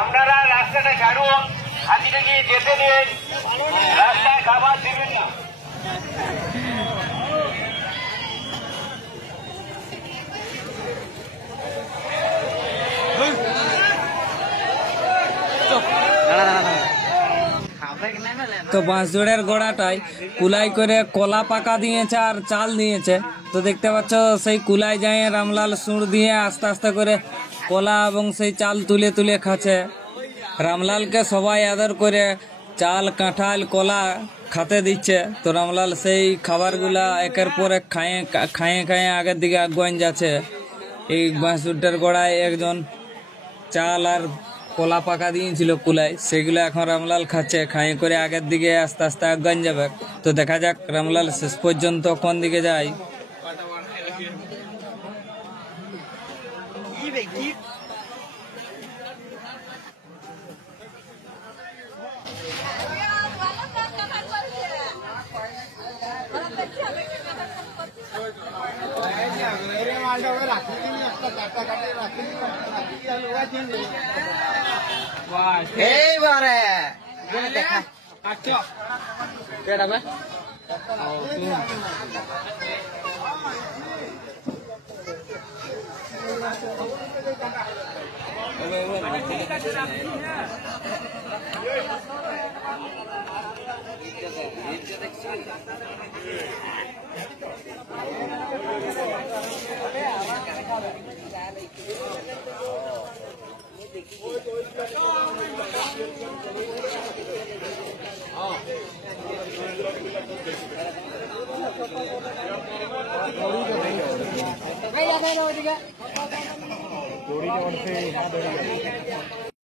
আপনারা রাস্তাটা ছাড়ুন, হাতিটাকে যেতে দিন, রাস্তায় খাবার দিবেন না। তো বাঁশজোড়ের গোড়াটায় কুলাই করে কলা পাকা দিয়েছে আর চাল দিয়েছে। তো দেখতে পাচ্ছ সেই কুলাই যায় রামলাল সুর দিয়ে আস্তে আস্তে করে কলা এবং সেই চাল তুলে তুলে খাচ্ছে। রামলালকে সবাই আদর করে চাল কাঁঠাল কলা খাতে দিচ্ছে। তো রামলাল সেই খাবারগুলা একের পর এক খায়ে আগের দিকে আগুয়ান যাচ্ছে। এই বাঁশজোড়টার গোড়ায় একজন চাল আর কলা পাকা দিয়েছিল কুলাই, সেগুলো এখন রামলাল খাচ্ছে। খাইয়ে করে আগের দিকে আস্তে আস্তে আগান যাবে। তো দেখা যাক রামলাল শেষ পর্যন্ত কোন দিকে যায়। এইবারে দেখা কেডা বে